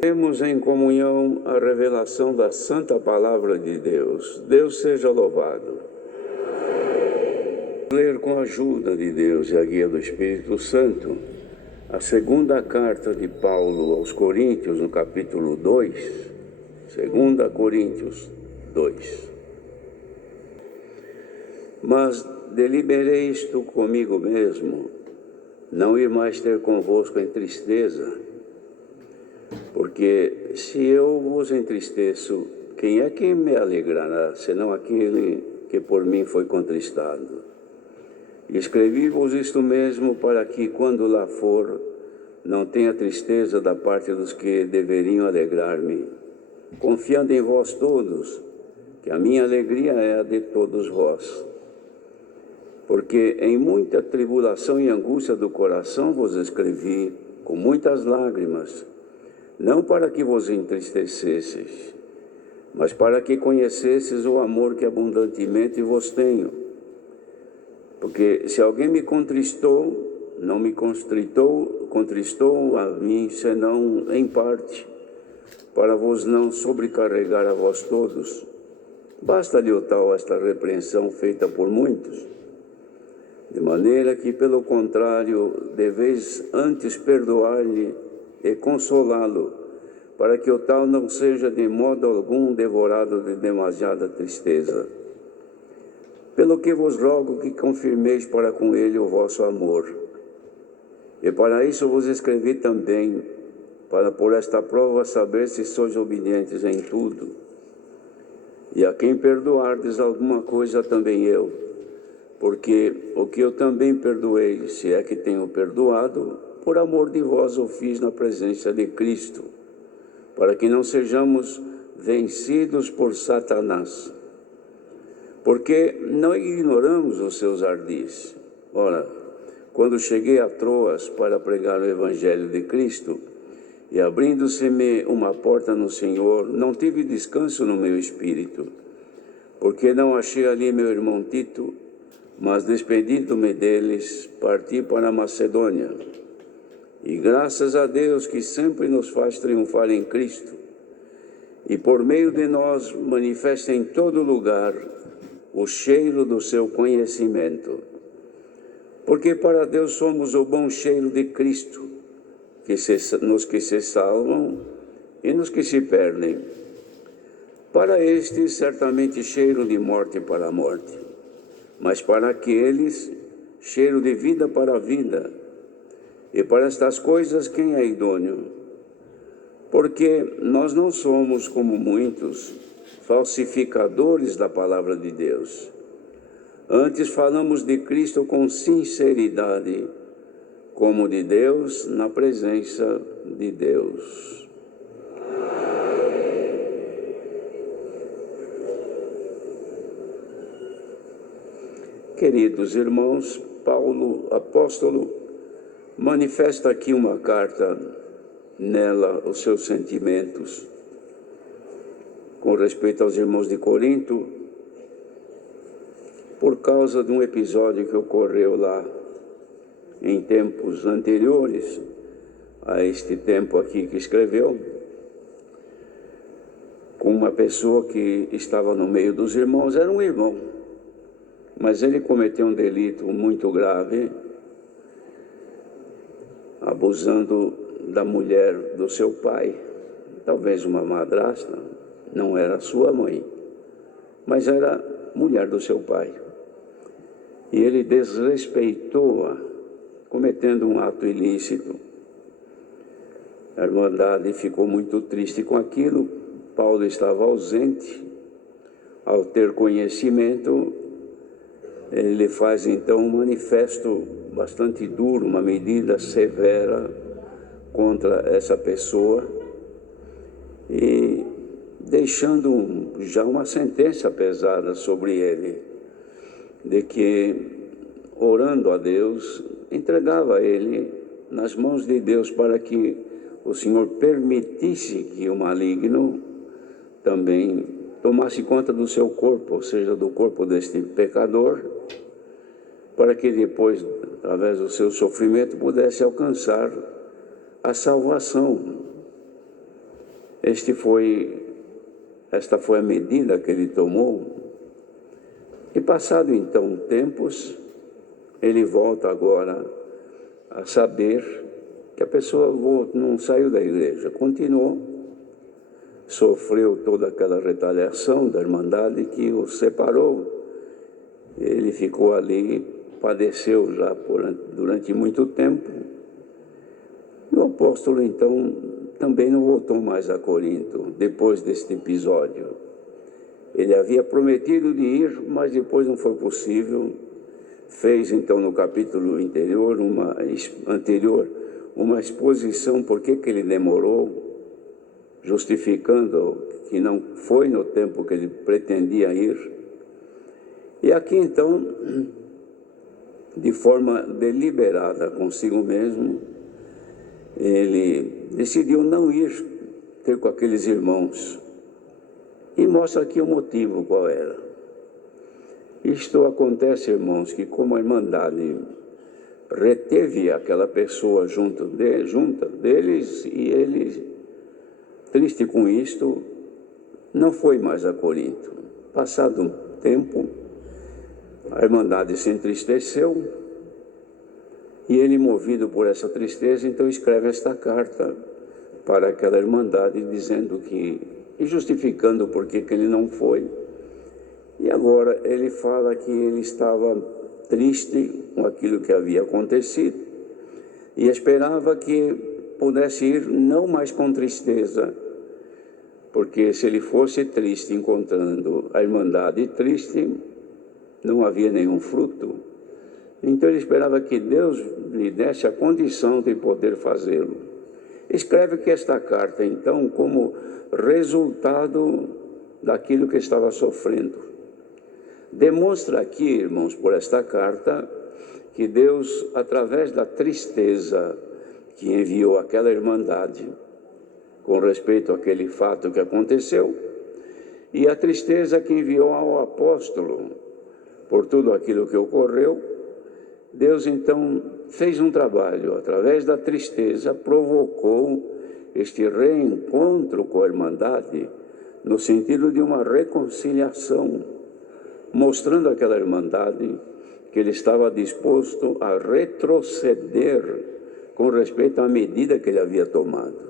Temos em comunhão a revelação da Santa Palavra de Deus. Deus seja louvado. Ler com a ajuda de Deus e a guia do Espírito Santo a segunda carta de Paulo aos Coríntios, no capítulo 2, 2 Coríntios 2. Mas deliberei isto comigo mesmo, não ir mais ter convosco em tristeza, porque se eu vos entristeço, quem é que me alegrará, senão aquele que por mim foi contristado? E escrevi-vos isto mesmo para que, quando lá for, não tenha tristeza da parte dos que deveriam alegrar-me, confiando em vós todos, que a minha alegria é a de todos vós. Porque em muita tribulação e angústia do coração vos escrevi, com muitas lágrimas, não para que vos entristecesseis, mas para que conhecesseis o amor que abundantemente vos tenho. Porque se alguém me contristou, não me contristou a mim, senão em parte, para vos não sobrecarregar a vós todos. Basta-lhe o tal esta repreensão feita por muitos. De maneira que, pelo contrário, deveis antes perdoar-lhe e consolá-lo, para que o tal não seja de modo algum devorado de demasiada tristeza. Pelo que vos rogo que confirmeis para com ele o vosso amor. E para isso vos escrevi também, para por esta prova saber se sois obedientes em tudo. E a quem perdoardes alguma coisa também eu, porque o que eu também perdoei, se é que tenho perdoado, por amor de vós o fiz na presença de Cristo, para que não sejamos vencidos por Satanás. Porque não ignoramos os seus ardis. Ora, quando cheguei a Troas para pregar o Evangelho de Cristo, e abrindo-se-me uma porta no Senhor, não tive descanso no meu espírito, porque não achei ali meu irmão Tito, mas despedindo-me deles, parti para a Macedônia. E graças a Deus que sempre nos faz triunfar em Cristo, e por meio de nós manifesta em todo lugar o cheiro do seu conhecimento. Porque para Deus somos o bom cheiro de Cristo, nos que se salvam e nos que se perdem. Para estes, certamente cheiro de morte para a morte, mas para aqueles, cheiro de vida para a vida. E para estas coisas, quem é idôneo? Porque nós não somos, como muitos, falsificadores da palavra de Deus. Antes falamos de Cristo com sinceridade, como de Deus, na presença de Deus. Queridos irmãos, Paulo, apóstolo, manifesta aqui uma carta, nela os seus sentimentos com respeito aos irmãos de Corinto, por causa de um episódio que ocorreu lá em tempos anteriores a este tempo aqui que escreveu, com uma pessoa que estava no meio dos irmãos, era um irmão, mas ele cometeu um delito muito grave, abusando da mulher do seu pai, talvez uma madrasta, não era sua mãe, mas era mulher do seu pai. E ele desrespeitou-a, cometendo um ato ilícito. A Irmandade ficou muito triste com aquilo. Paulo estava ausente. Ao ter conhecimento, ele faz então um manifesto bastante duro, uma medida severa contra essa pessoa, e deixando já uma sentença pesada sobre ele, de que, orando a Deus, entregava ele nas mãos de Deus para que o Senhor permitisse que o maligno também tomasse conta do seu corpo, ou seja, do corpo deste pecador, para que depois, através do seu sofrimento, pudesse alcançar a salvação. Esta foi a medida que ele tomou. E passado então tempos, ele volta agora a saber que a pessoa não saiu da igreja, continuou, sofreu toda aquela retaliação da Irmandade que o separou. Ele ficou ali, padeceu já durante muito tempo. E o apóstolo então também não voltou mais a Corinto depois deste episódio. Ele havia prometido de ir, mas depois não foi possível. Fez então no capítulo anterior uma exposição por que ele demorou, justificando que não foi no tempo que ele pretendia ir. E aqui então, de forma deliberada consigo mesmo, ele decidiu não ir ter com aqueles irmãos. E mostra aqui o motivo qual era. Isto acontece, irmãos, que como a Irmandade reteve aquela pessoa junta deles, e ele, triste com isto, não foi mais a Corinto. Passado um tempo, a Irmandade se entristeceu, e ele, movido por essa tristeza, então escreve esta carta para aquela Irmandade, dizendo e justificando por que ele não foi. E agora ele fala que ele estava triste com aquilo que havia acontecido e esperava que pudesse ir não mais com tristeza, porque se ele fosse triste encontrando a Irmandade triste, não havia nenhum fruto. Então ele esperava que Deus lhe desse a condição de poder fazê-lo. Escreve que esta carta, então, como resultado daquilo que estava sofrendo. Demonstra aqui, irmãos, por esta carta, que Deus, através da tristeza que enviou àquela Irmandade, com respeito àquele fato que aconteceu, e a tristeza que enviou ao apóstolo, por tudo aquilo que ocorreu, Deus então fez um trabalho, através da tristeza, provocou este reencontro com a Irmandade, no sentido de uma reconciliação, mostrando àquela Irmandade que ele estava disposto a retroceder com respeito à medida que ele havia tomado.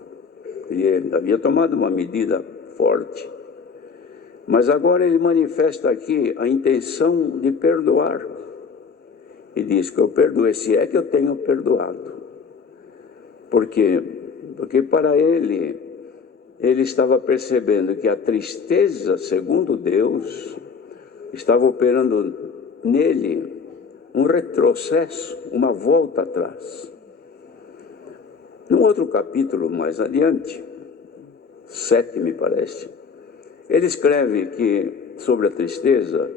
Ele havia tomado uma medida forte, mas agora ele manifesta aqui a intenção de perdoar. E diz que eu perdoei, se é que eu tenho perdoado. Porque para ele estava percebendo que a tristeza, segundo Deus, estava operando nele um retrocesso, uma volta atrás. Num outro capítulo mais adiante, 7 me parece, ele escreve que sobre a tristeza,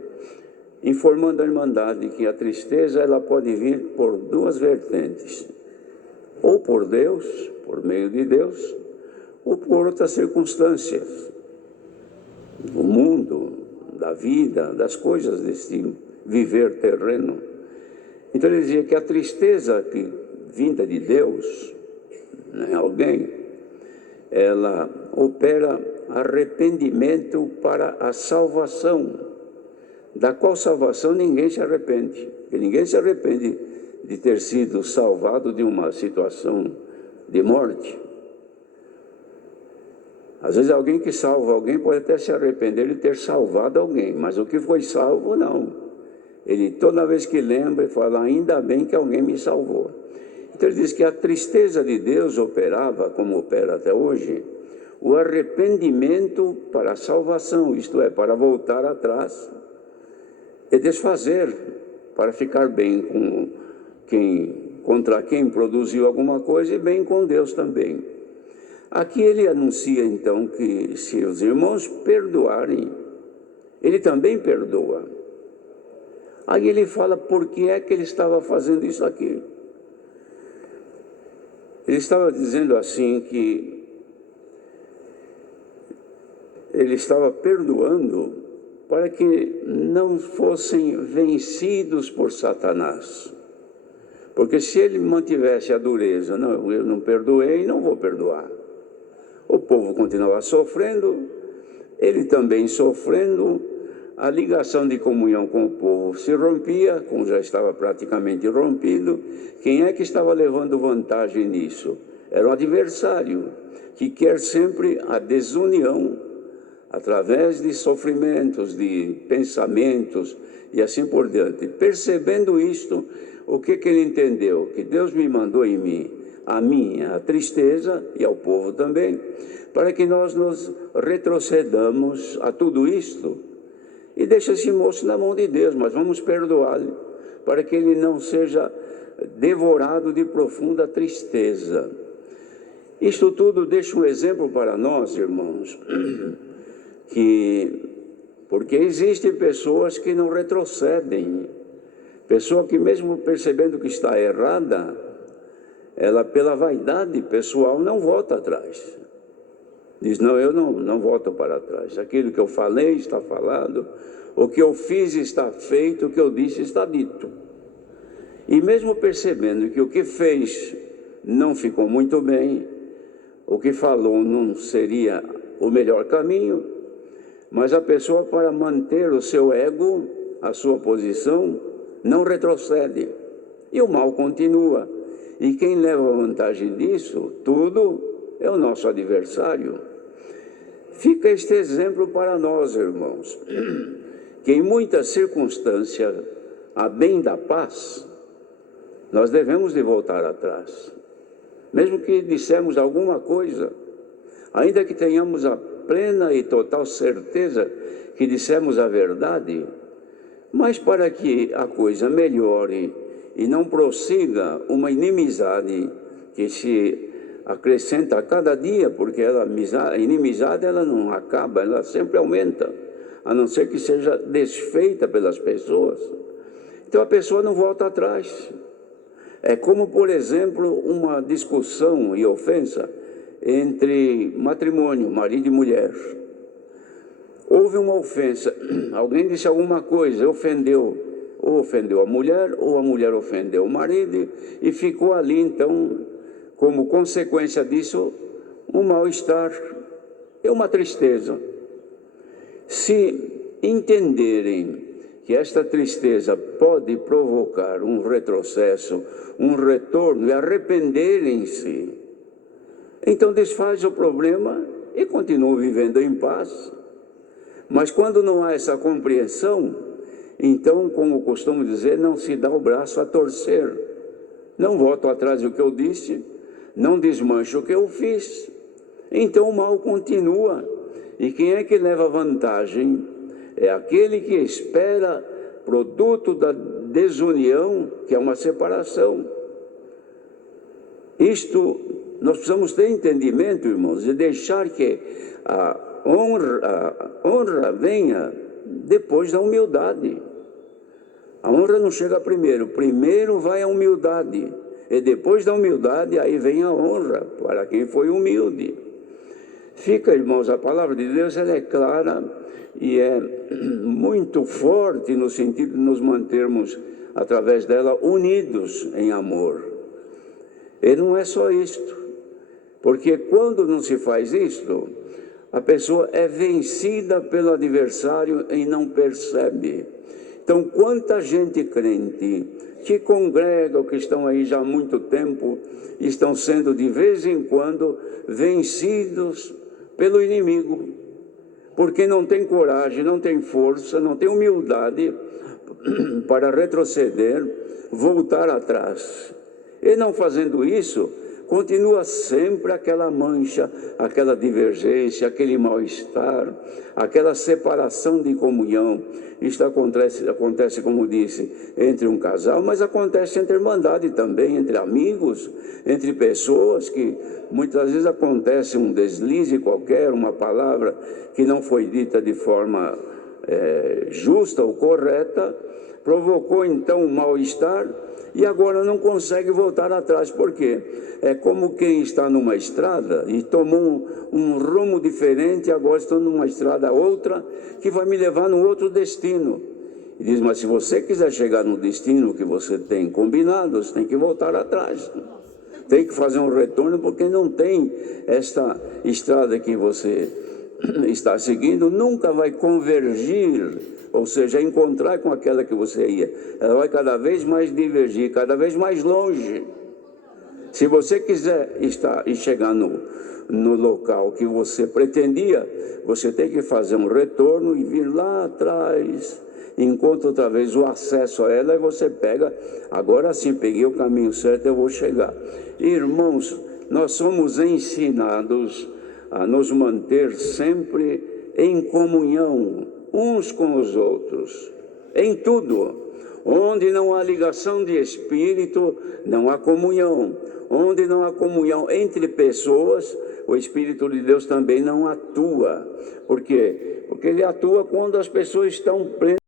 informando a Irmandade que a tristeza ela pode vir por duas vertentes, ou por Deus, por meio de Deus, ou por outras circunstâncias, do mundo, da vida, das coisas desse viver terreno. Então ele dizia que a tristeza que vinda de Deus, né, alguém, ela opera arrependimento para a salvação, da qual salvação ninguém se arrepende. E ninguém se arrepende de ter sido salvado de uma situação de morte. Às vezes alguém que salva alguém pode até se arrepender de ter salvado alguém, mas o que foi salvo, não. Ele toda vez que lembra, fala, ainda bem que alguém me salvou. Então ele diz que a tristeza de Deus operava, como opera até hoje, o arrependimento para a salvação, isto é, para voltar atrás e desfazer, para ficar bem com contra quem produziu alguma coisa e bem com Deus também. Aqui ele anuncia então que se os irmãos perdoarem, ele também perdoa. Aí ele fala por que é que ele estava fazendo isso aqui. Ele estava dizendo assim que ele estava perdoando para que não fossem vencidos por Satanás. Porque se ele mantivesse a dureza, não, eu não perdoei, não vou perdoar. O povo continuava sofrendo, ele também sofrendo, a ligação de comunhão com o povo se rompia, como já estava praticamente rompido. Quem é que estava levando vantagem nisso? Era o adversário, que quer sempre a desunião, através de sofrimentos, de pensamentos e assim por diante. Percebendo isto, o que ele entendeu? Que Deus me mandou em mim, a tristeza e ao povo também, para que nós nos retrocedamos a tudo isto e deixe esse moço na mão de Deus, mas vamos perdoá-lo, para que ele não seja devorado de profunda tristeza. Isto tudo deixa um exemplo para nós, irmãos, porque existem pessoas que não retrocedem, pessoa que mesmo percebendo que está errada, ela pela vaidade pessoal não volta atrás. Diz, não, eu não volto para trás. Aquilo que eu falei está falado, o que eu fiz está feito, o que eu disse está dito. E mesmo percebendo que o que fez não ficou muito bem, o que falou não seria o melhor caminho, mas a pessoa, para manter o seu ego, a sua posição, não retrocede. E o mal continua. E quem leva vantagem disso, tudo, é o nosso adversário. Fica este exemplo para nós, irmãos, que em muitas circunstâncias, a bem da paz, nós devemos de voltar atrás. Mesmo que dissemos alguma coisa, ainda que tenhamos a plena e total certeza que dissemos a verdade, mas para que a coisa melhore e não prossiga uma inimizade que se acrescenta a cada dia, porque a inimizade ela não acaba, ela sempre aumenta, a não ser que seja desfeita pelas pessoas. Então a pessoa não volta atrás. É como, por exemplo, uma discussão e ofensa entre matrimônio, marido e mulher. Houve uma ofensa, alguém disse alguma coisa, ofendeu, ou ofendeu a mulher, ou a mulher ofendeu o marido, e ficou ali, então, como consequência disso, um mal-estar e uma tristeza. Se entenderem que esta tristeza pode provocar um retrocesso, um retorno, e arrependerem-se, então desfaz o problema e continuam vivendo em paz. Mas quando não há essa compreensão, então, como costumo dizer, não se dá o braço a torcer. Não volto atrás do que eu disse, não desmancho o que eu fiz. Então o mal continua. E quem é que leva vantagem? É aquele que espera produto da desunião, que é uma separação. Isto, nós precisamos ter entendimento, irmãos, e deixar que a honra venha depois da humildade. A honra não chega primeiro vai a humildade, e depois da humildade aí vem a honra para quem foi humilde. Fica, irmãos, a palavra de Deus ela é clara e é muito forte no sentido de nos mantermos através dela unidos em amor. E não é só isto, porque quando não se faz isto, a pessoa é vencida pelo adversário e não percebe. Então, quanta gente crente que congrega, que estão aí já há muito tempo, estão sendo de vez em quando vencidos pelo inimigo, porque não tem coragem, não tem força, não tem humildade para retroceder, voltar atrás. E não fazendo isso, continua sempre aquela mancha, aquela divergência, aquele mal-estar, aquela separação de comunhão. Isto acontece, como disse, entre um casal, mas acontece entre irmandade também, entre amigos, entre pessoas que muitas vezes acontece um deslize qualquer, uma palavra que não foi dita de forma justa ou correta, provocou então um mal-estar, e agora não consegue voltar atrás. Por quê? É como quem está numa estrada e tomou um rumo diferente, agora estou numa estrada outra, que vai me levar num outro destino. E diz, mas se você quiser chegar no destino que você tem combinado, você tem que voltar atrás. tem que fazer um retorno, porque não tem esta estrada que você está seguindo, nunca vai convergir, ou seja, encontrar com aquela que você ia. Ela vai cada vez mais divergir, cada vez mais longe. Se você quiser estar e chegar no local que você pretendia, você tem que fazer um retorno e vir lá atrás, encontra outra vez o acesso a ela e você pega, agora sim, peguei o caminho certo, eu vou chegar. Irmãos, nós somos ensinados a nos manter sempre em comunhão uns com os outros, em tudo. Onde não há ligação de espírito, não há comunhão. Onde não há comunhão entre pessoas, o Espírito de Deus também não atua. Por quê? Porque ele atua quando as pessoas estão plenas